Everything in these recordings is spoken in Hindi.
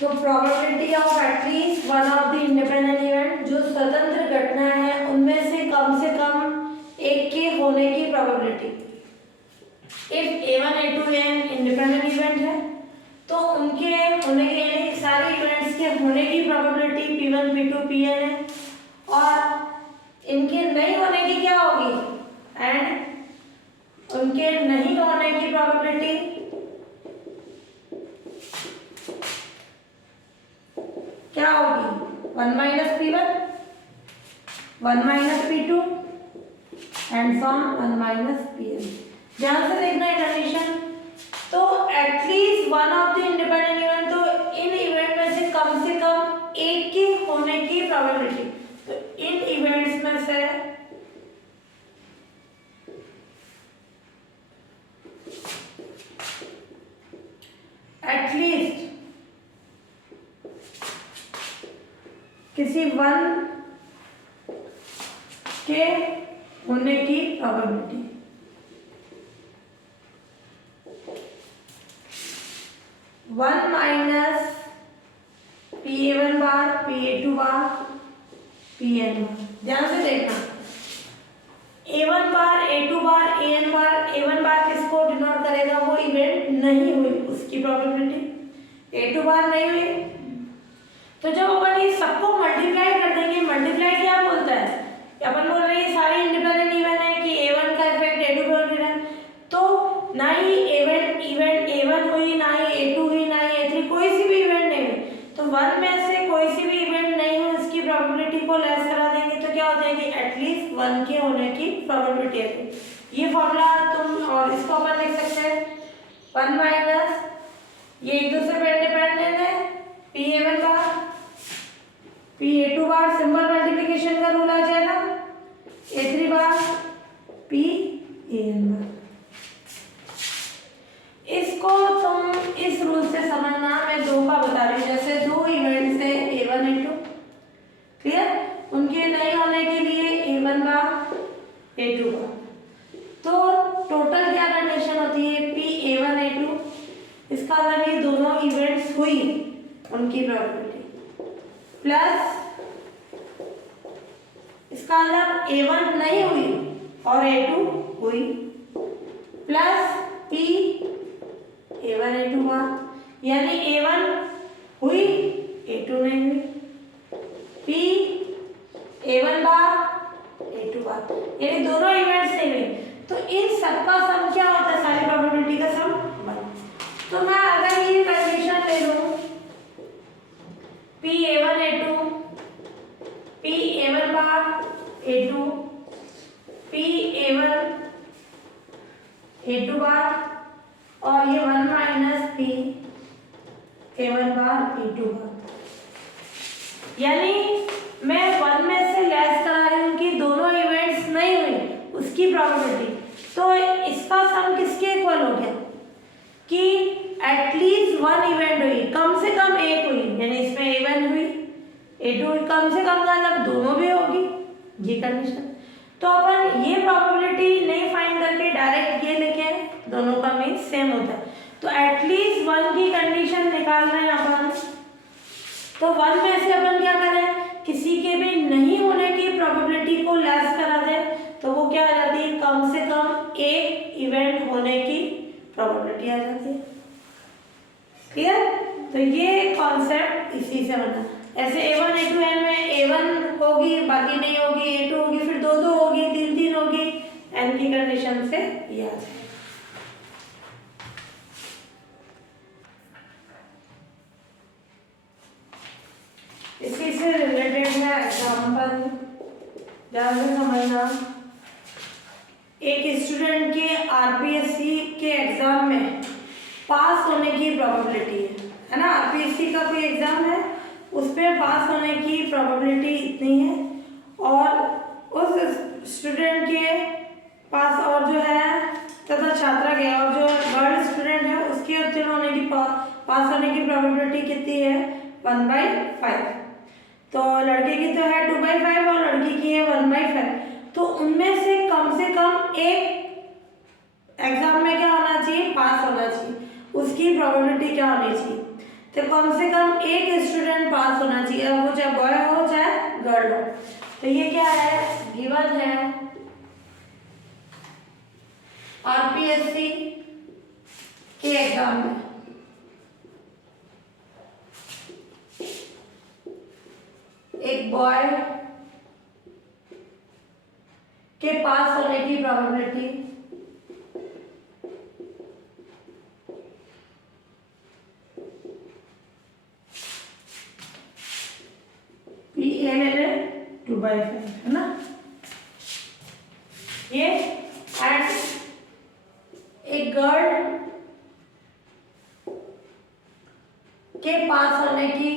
तो probability of at least one of the independent event, जो स्वतंत्र घटना है उनमें से कम एक के होने की probability. If A1 A2 an independent event है तो उनके होने के यानी सारे इवेंट्स के होने की प्रोबेबिलिटी P1 P2 Pn है, और इनके नहीं होने की क्या होगी, एंड उनके नहीं होने की प्रोबेबिलिटी क्या होगी 1 minus P1 1 minus P2 and so on 1 minus Pn। ध्यान से देखना है कंडीशन। तो at least one of the independent event, तो इन इवेंट में से कम एक के होने की प्रोबेबिलिटी, तो इन इवेंट्स में से एटलीस्ट किसी वन के होने की प्रोबेबिलिटी, वन माइनस PA1 बार PA2 बार Pn बार। ध्यान से देखना, A1 bar A2 bar An bar, A1 बार किसको डिनोट करेगा, वो इवेंट नहीं हुई उसकी प्रोबेबिलिटी, A2 बार नहीं हुई। तो जब अपन ये सबको मल्टीप्लाई कर देंगे, मल्टीप्लाई क्या बोलता है, अपन बोल रहे हैं सारे इंडिपेंडेंट इवेंट है कि A1 का इफेक्ट A2 पे हो रहा है, तो ना ही इवेंट A1 हुई, ना ही A2 हुई, ना ही A3, कोई सी भी इवेंट नहीं हुई, तो वन में से कोई सी भी इवेंट नहीं हुई उसकी प्रोबेबिलिटी को लेस करा देंगे, तो क्या हो जाएगी, एटलीस्ट वन के होने की प्रोबेबिलिटी है। ये फॉर्मूला तुम, और इसको अपन लिख सकते हैं 1 माइनस, ये एक दूसरे पे डिपेंडेंट है, PA1 बार PA2 बार, सिंपल मल्टीप्लिकेशन का रूल आ जाएगा, A3 बार PAn बार। इसको तुम इस रूल से समझना, मैं दो का बता रही हूँ, जैसे दो इवेंट्स है A1 A2, क्लियर, उनके नहीं होने के लिए A1 बार A2 बार, तो टोटल क्या कंडीशन होती है PA1 A2, इसका मतलब ये दोनों इवेंट्स हुई उनकी प्रोबेबिलिटी, प्लस इसका मतलब A1 नहीं हुई और A2 हुई, प्लस A1 A2 बार, यानी A1 हुई A2 नहीं हुई, A1 बार A2 बार, यानी दोनों इवेंट्स नहीं हुई, तो इन सबका सम क्या होता है, सारी प्रोबेबिलिटी का सम 1। तो मैं अगर ये कंडीशन ले लूं PA1 A2 PA1 बार A2 PA1 A2 बार, और ये 1 माइनस PA1 बार A2 बार, यानी मैं 1 में से लेस करा रही हूँ कि दोनों इवेंट्स नहीं हुई उसकी प्रोबेबिलिटी, तो इसका सम किसके इक्वल हो गया कि एटलीस्ट वन इवेंट हुई, कम से कम एक हुई, यानी इसमें A1 हुई A2 हुई, कम से कम मतलब दोनों भी होगी, ये कंडीशन। तो अपन ये प्रोबेबिलिटी नहीं फाइंड करके डायरेक्ट ये लिखे, दोनों का मीन सेम होता है, तो एटलीस्ट वन की कंडीशन निकाल रहे हैं अपन, तो वन में से अपन क्या करें, किसी के भी नहीं होने की प्रोबेबिलिटी को लेस करा दें, तो वो क्या आ जाती है, कम से कम एक इवेंट होने की प्रोबेबिलिटी आ जाती है, क्लियर। तो ये कॉन्सेप्ट इसी से बना, ऐसे A1 A2 n में A1 होगी, बाकी नहीं होगी, A2 होगी, फिर दो होगी, तीन होगी, n की कंडीशन से ये आ जाए। इसी से रिलेटेड है एग्जाम्पल, ध्यान से समझना। एक स्टूडेंट के RPSC के एग्जाम में पास होने की प्रोबेबिलिटी है ना, RPSC का कोई एग्जाम है उस पर पास होने की प्रोबेबिलिटी इतनी है, और उस स्टूडेंट के पास और जो है तथा छात्रा के और जो गर्ल स्टूडेंट है उसके उत्तीर्ण होने की पास होने की प्रोबेबिलिटी कितनी है 1/5। तो लड़के की तो है 2/5 और लड़की की है 1/5। तो उनमें से कम एक एग्जाम में क्या होना चाहिए, पास होना चाहिए, उसकी प्रोबेबिलिटी क्या होनी चाहिए। तो कम से कम एक स्टूडेंट पास होना चाहिए, वो चाहे बॉय हो चाहे गर्ल हो। तो ये क्या है, गिवन है आरपीएससी के एग्जाम में। एक बॉय के पास होने की प्रोबेबिलिटी पी ए ले ले 2/5 है ना ये। एंड एक गर्ल के पास होने की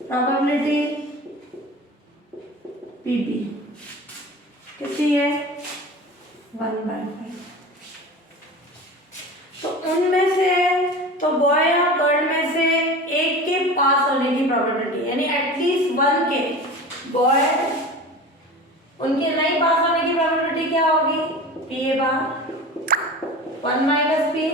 प्रोबेबिलिटी पीपी कितनी है 1/5। तो उनमें से तो बॉय या गर्ल में से एक के पास होने की प्रोबेबिलिटी यानी एटलीस्ट वन के बॉय उनके नहीं पास होने की प्रोबेबिलिटी क्या होगी, P A bar 1 minus P.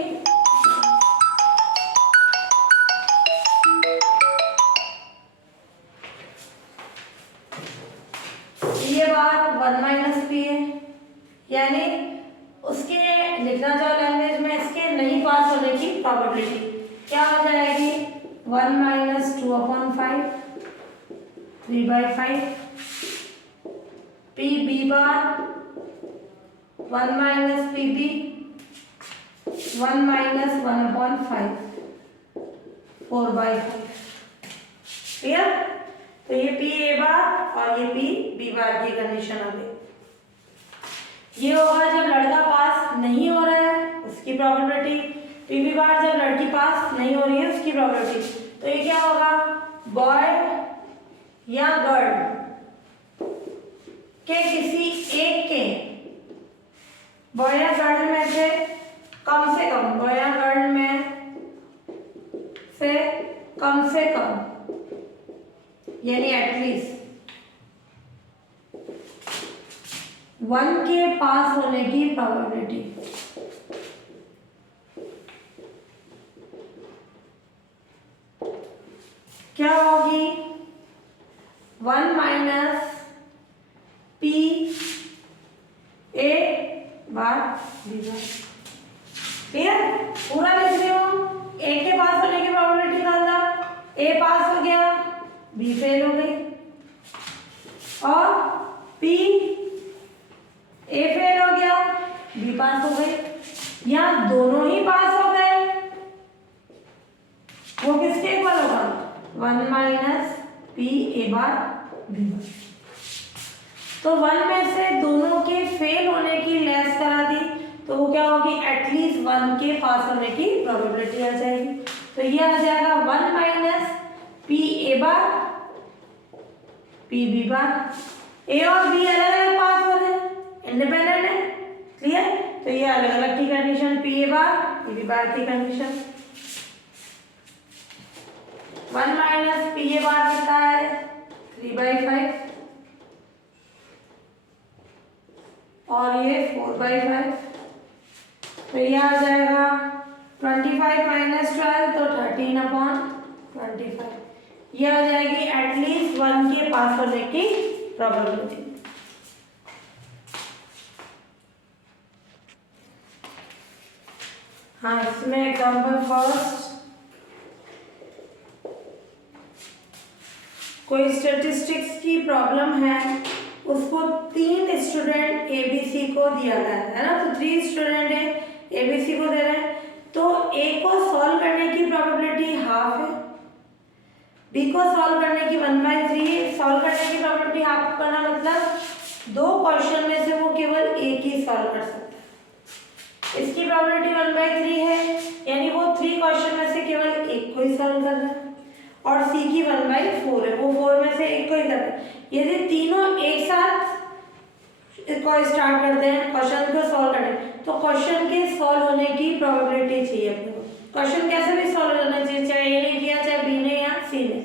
ये बार 1 माइनस पी है, यानी उसके लिखना चाहो लैंग्वेज में इसके नहीं पास होने की प्रोबेबिलिटी क्या हो जाएगी 1 minus 2/5 3/5 P B bar 1 minus P B 1 minus 1/5 4/5। Clear. तो ये पी ए बार और ये पी बी बार की कंडीशन हो गई। ये होगा जब लड़का पास नहीं हो रहा है उसकी प्रोबेबिलिटी, पी बी बार जब लड़की पास नहीं हो रही है उसकी प्रोबेबिलिटी। तो ये क्या होगा, बॉय या गर्ल के किसी एक के बॉय या गर्ल में से कम बॉय या गर्ल में से कम यानी एटलीस्ट 1 के पास होने की प्रोबेबिलिटी क्या होगी 1 minus P A bar B bar. Clear. पूरा लिख रही हूँ, ए के पास होने की प्रोबेबिलिटी निकालना, ए पास हो गया बी फेल हो गई, और पी ए फेल हो गया बी पास हो गई। या दोनों ही पास हो गए वो किसके इक्वल होगा 1 minus P A bar B bar. तो 1 में से दोनों के फेल होने की लेस करा दी तो वो क्या होगी एटलीस्ट 1 के पास होने की प्रोबेबिलिटी आ जाएगी। तो ये आ जाएगा 1 minus P A bar P B bar. A और बी अलग अलग पास हो रहे हैं, इंडिपेंडेंट है। क्लियर। तो ये अलग अलग की condition, P A bar P B bar की condition. 1 minus P A bar कितना है 3/5 और ये 4/5। तो ये आ जाएगा 25 माइनस 12 तो 13/25। ये आ जाएगी एटलीस्ट 1 के पास होने की प्रोबेबिलिटी। हाँ, इसमें एग्जाम्पल फर्स्ट, कोई स्टैटिस्टिक्स की प्रॉब्लम है, उसको 3 स्टूडेंट एबीसी को दिया गया है ना, तो 3 स्टूडेंट है एबीसी को दे रहे हैं, तो ए को सॉल्व करने की प्रोबेबिलिटी हाफ है, बी को सॉल्व करने की 1/3, सॉल्व करने की प्रोबेबिलिटी हाफ करना मतलब 2 क्वेश्चन में से वो केवल एक ही सॉल्व कर सकता है। इसकी प्रोबेबिलिटी 1/3 है, यानी वो 3 क्वेश्चन में से केवल एक को ही सॉल्व कर रहा है। और सी की 1/4 है, वो 4 में से एक को ही कर रहा है। यदि तीनों एक साथ को स्टार्ट करते हैं क्वेश्चन को सॉल्व करने, तो क्वेश्चन के सॉल्व होने की प्रोबेबिलिटी चाहिए अपने को। क्वेश्चन कैसे भी सॉल्व होना चाहिए, चाहे ए ने किया चाहे बी ने या सी ने।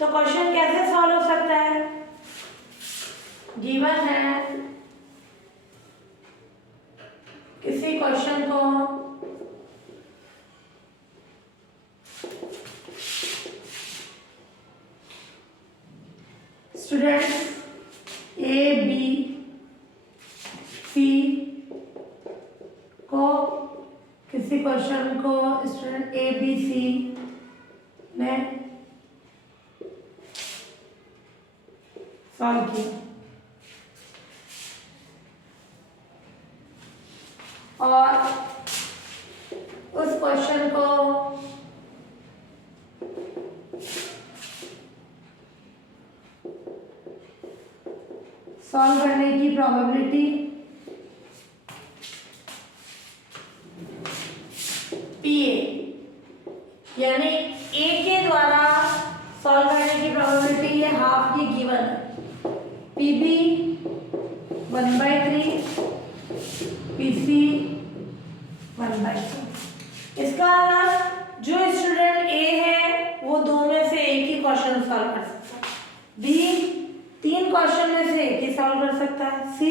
तो क्वेश्चन कैसे सॉल्व हो सकता है, गिवन है किसी क्वेश्चन को स्टूडेंट्स ए बी सी को किसी क्वेश्चन को स्टूडेंट ए बी सी ने सॉल्व किया और उस क्वेश्चन को सॉल्व करने की प्रोबेबिलिटी पीए, यानी ए के द्वारा सॉल्व करने की प्रोबेबिलिटी ये हाफ ये गिवन है। PB 1/3, PC 1/2। इसका जो स्टूडेंट ए है वो दो में से एक ही क्वेश्चन सॉल्व कर सकता है, बी 3 क्वेश्चन में से एक ही सॉल्व कर सकता है, सी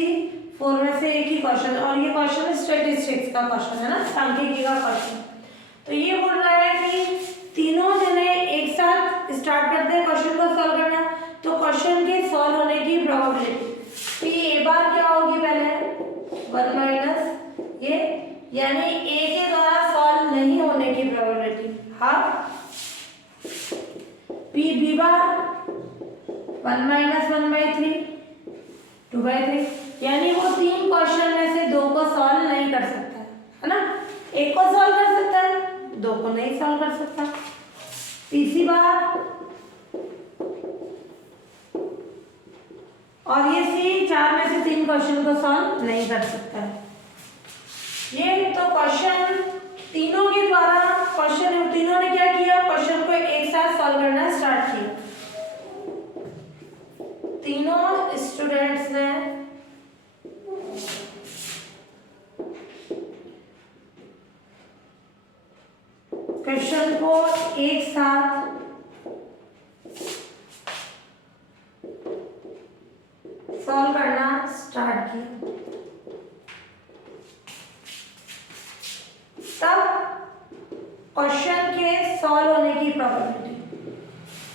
4 में से एक ही क्वेश्चन। और ये क्वेश्चन स्टैटिस्टिक्स का क्वेश्चन है ना, सांख्यिकी का क्वेश्चन। तो ये बोल रहा है कि तीनों जने एक साथ स्टार्ट करते हैं क्वेश्चन को सॉल्व करना, तो क्वेश्चन के सॉल्व होने की प्रोबेबिलिटी पी ए बार क्या होगी, पहले 1 माइनस ये, यानी ए के द्वारा सॉल्व नहीं होने की probability half P B bar 1 minus 1/3 2/3, यानी वो 3 क्वेश्चन में से 2 को सॉल्व नहीं कर सकता है ना, एक को सॉल्व कर सकता है, 2 को नहीं सॉल्व कर सकता। तीसरी बार और ये सी 4 में से 3 क्वेश्चन को सॉल्व नहीं कर सकता है। ये तो क्वेश्चन तीनों के द्वारा क्वेश्चन तीनों ने क्या किया, क्वेश्चन को एक साथ सॉल्व करना स्टार्ट किया। तीनों स्टूडेंट्स ने क्वेश्चन को एक साथ सॉल्व करना स्टार्ट किया। तब क्वेश्चन के सॉल्व होने की प्रोबेबिलिटी,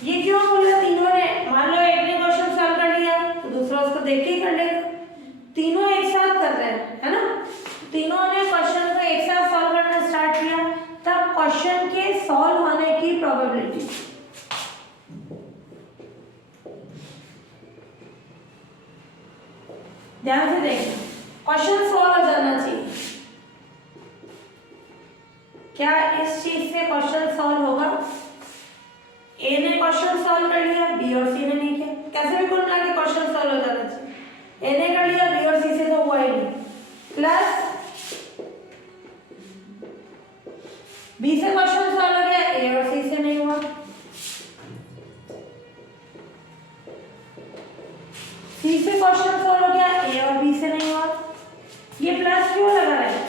ये क्यों बोला तीनों ने, मान लो एक ने क्वेश्चन सॉल्व कर लिया तो दूसरा उसको देख के ही कर लेगा, तीनों एक साथ कर रहे हैं है ना, तीनों ने क्वेश्चन को एक साथ सॉल्व करना स्टार्ट किया, तब क्वेश्चन के सॉल्व होने की प्रोबेबिलिटी ध्यान से देखना, क्वेश्चन सॉल्व हो जाना चाहिए। क्या इस चीज से क्वेश्चन सॉल्व होगा, ए ने क्वेश्चन सॉल्व कर लिया, बी और सी ने नहीं किया, कैसे भी बोलना कि क्वेश्चन सॉल्व हो जाना चाहिए, ए ने कर लिया, बी और सी से तो हुआ ही नहीं, प्लस बी से क्वेश्चन सॉल्व हो गया, ए और सी से नहीं हुआ, सी से क्वेश्चन सॉल्व हो गया, ए और बी से नहीं हुआ। ये प्लस क्यों लगा रहा है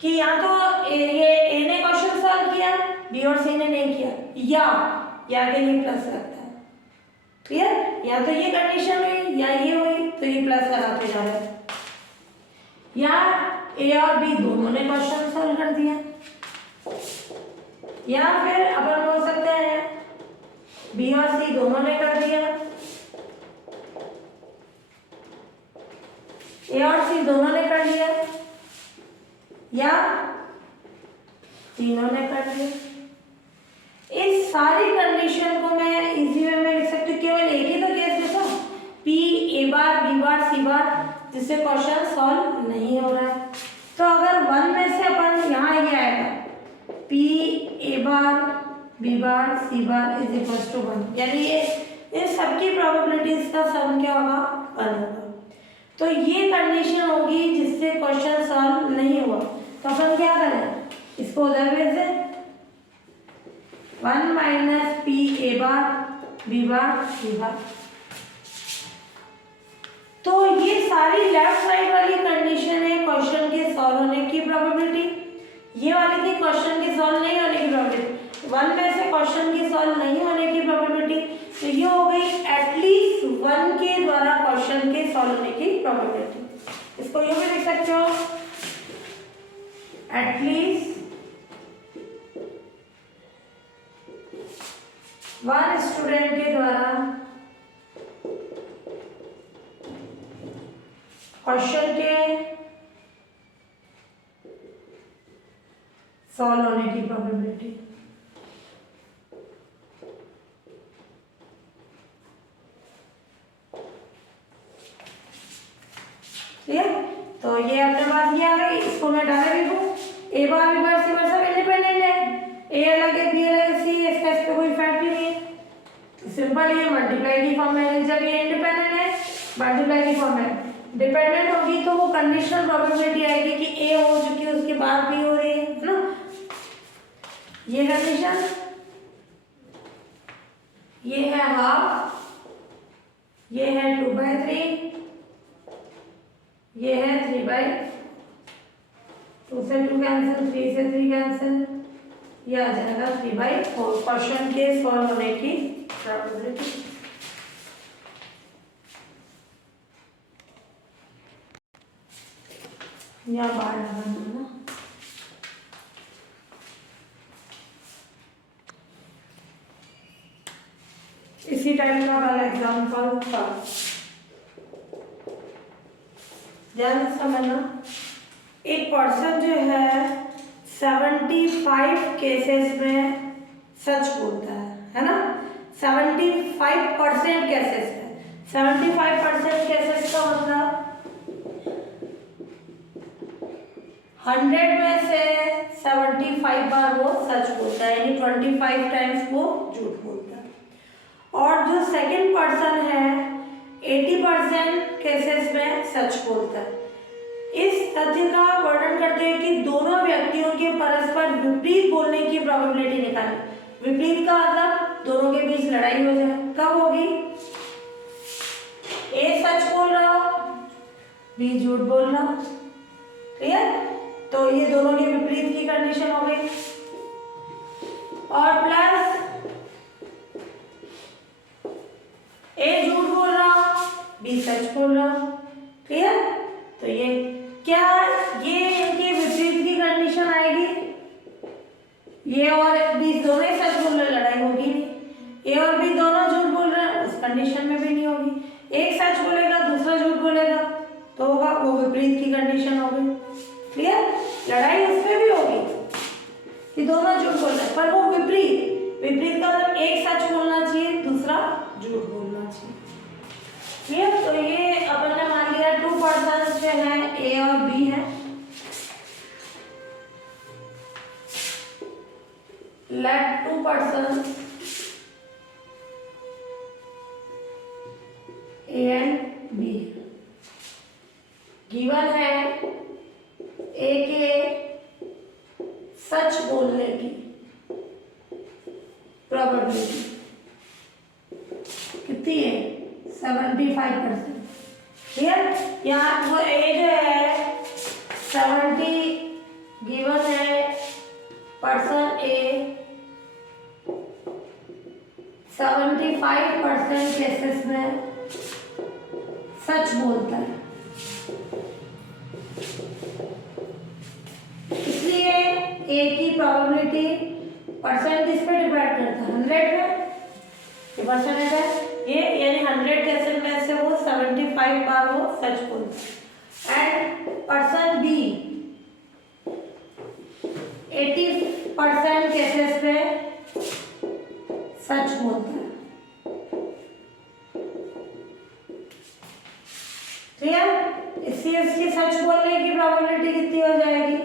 कि या तो ये ए ने क्वेश्चन सॉल्व किया, बी और सी ने नहीं किया, या के लिए प्लस लगता है, क्लियर, या तो ये कंडीशन हुई या ये हुई, तो ये प्लस लगाते जा रहे हैं, या ए और बी दोनों ने क्वेश्चन सॉल्व कर दिया, या फिर अपन बोल सकते हैं बी और सी दोनों ने कर दिया, ए और सी दोनों ने कर लिया, या तीनों ने कर लिया। इस सारी कंडीशन को मैं इजी वे में लिख सकती हूँ, केवल एक ही तो केस देखो, P A bar B bar C बार, जिससे क्वेश्चन सॉल्व नहीं हो रहा है। तो अगर 1 में से अपन यहाँ ये आएगा P A bar B bar C bar is equal to 1, यानी ये इन सबकी प्रोबेबिलिटीज का सम क्या होगा, 1 होगा। तो ये कंडीशन होगी जिससे क्वेश्चन सॉल्व नहीं हुआ, तो अपन क्या करें, इसको उधर भेज दें, 1 minus P A bar B bar C bar. तो ये सारी लेफ्ट साइड वाली कंडीशन है क्वेश्चन के सॉल्व होने की प्रोबेबिलिटी, ये वाली थी क्वेश्चन के सॉल्व नहीं होने की प्रोबेबिलिटी, 1 में से क्वेश्चन के सॉल्व नहीं होने की प्रोबेबिलिटी, तो ये हो गई एटलीस्ट 1 के द्वारा क्वेश्चन के सॉल्व होने की प्रोबेबिलिटी। इसको यूं भी लिख सकते हो एटलीस्ट वन स्टूडेंट के द्वारा क्वेश्चन के सॉल्व होने की प्रोबेबिलिटी। ठीक है, तो ये अपने पास ये आ गई, इसको मैं डायरेक्ट लिखूं, ए बार बी बार सी बार सब इंडिपेंडेंट है, ए अलग है बी अलग है सी, इसका इस पे कोई इफेक्ट ही नहीं है। तो सिंपल ये मल्टीप्लाई की फॉर्म में, जब ये इंडिपेंडेंट है मल्टीप्लाई की फॉर्म में, डिपेंडेंट होगी तो वो कंडीशनल प्रोबेबिलिटी आएगी कि ए हो चुकी है उसके बाद बी हो रही है ना। ये कंडीशन, ये है हाफ, ये है 2/3, ये है 3/2 से 2 कैंसिल, 3 से 3 कैंसिल, ये आ जाएगा 3/4 क्वेश्चन के सॉल्व होने की प्रोबेबिलिटी। यहाँ बाहर लगाना ना, इसी टाइप का वाला एग्जाम्पल था, ध्यान से समझना। एक पर्सन जो है 75 केसेस में सच बोलता है ना, 75% केसेस में, 75% केसेस का मतलब 100 में से 75 बार वो सच बोलता है, यानी 25 टाइम्स वो झूठ बोलता है। और जो सेकंड पर्सन है 80% केसेस में सच बोलता है। इस तथ्य का वर्णन करते हैं कि दोनों व्यक्तियों के परस्पर विपरीत बोलने की प्रोबेबिलिटी निकालें। विपरीत का मतलब दोनों के बीच लड़ाई हो जाए, कब होगी? ए सच बोल रहा, बी झूठ बोल रहा, क्लियर? तो ये दोनों के विपरीत की कंडीशन हो गई। और प्लस ए झूठ बोल रहा, बी सच बोल रहा, क्लियर? तो ये क्या, ये इनके विपरीत की कंडीशन आएगी, ये और बी दोनों ही सच बोल रहे, लड़ाई होगी नहीं। ए और बी दोनों झूठ बोल रहे हैं, उस कंडीशन में भी नहीं होगी। एक सच बोलेगा दूसरा झूठ बोलेगा तो होगा, वो विपरीत की कंडीशन होगी, क्लियर? लड़ाई उसमें भी होगी कि दोनों झूठ बोल रहे हैं, पर वो विपरीत, विपरीत का मतलब एक सच बोलना चाहिए दूसरा झूठ बोलना चाहिए, क्लियर? तो ये अपन ने मान लिया 2 पर्सन जो है ए और बी है, let 2 person A and B, given है ए के सच बोलने की प्रोबेबिलिटी कितनी है? 75%, क्लियर? यहाँ वो ए जो है 70 गिवन है, पर्सन ए 75% केसेस में सच बोलता है, इसलिए ए की प्रोबेबिलिटी परसेंट किस पे डिपेंड करता है? 100 में, परसेंटेज है ये, यानी 100 केसेस में से वो 75 बार वो सच बोलता है। एंड पर्सन बी 80% केसेस पे सच बोलता है, क्लियर? इसलिए इसकी सच बोलने की प्रोबेबिलिटी कितनी हो जाएगी?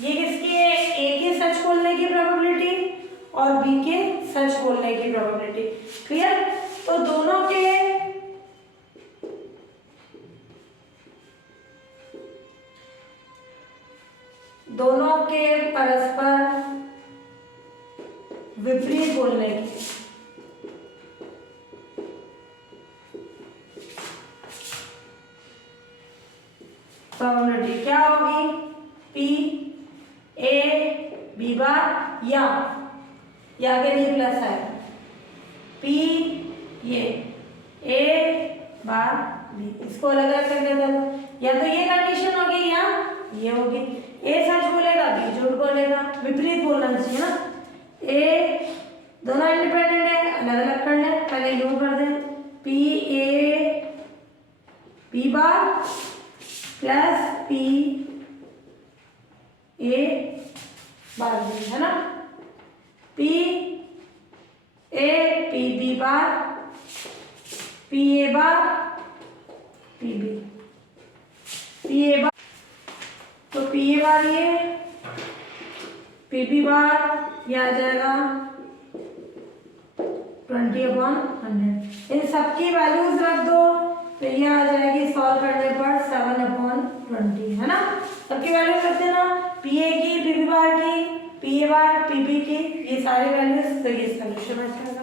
ये किसकी है? ए के सच बोलने की प्रोबेबिलिटी और बी के सच बोलने की प्रोबेबिलिटी, क्लियर? तो दोनों के परस्पर विपरीत बोलने की प्रोबेबिलिटी क्या होगी? पी ए बी बार या के लिए प्लस है, पी ये ए बार बी, इसको अलग अलग करके दो, या तो ये कंडीशन होगी या ये होगी। ए सच बोलेगा, बी झूठ बोलेगा, विपरीत बोलना चाहिए ना। ए दोनों इंडिपेंडेंट है, अलग अलग कर लें, पहले यूं कर दें, P A B bar plus P A bar B, है ना। P A P B bar P A bar P B, P A bar, तो पी ए बार ये, पी बी बार ये आ जाएगा 20/100। इन सबकी वैल्यूज रख दो तो ये आ जाएगी सॉल्व करने पर 7/20, है ना। सबकी वैल्यूज रख देना, पी ए की, पी बी बार की, P A bar, P B की, ये सारी वैल्यूज, तो ये सोल्यूशन आ जाएगा।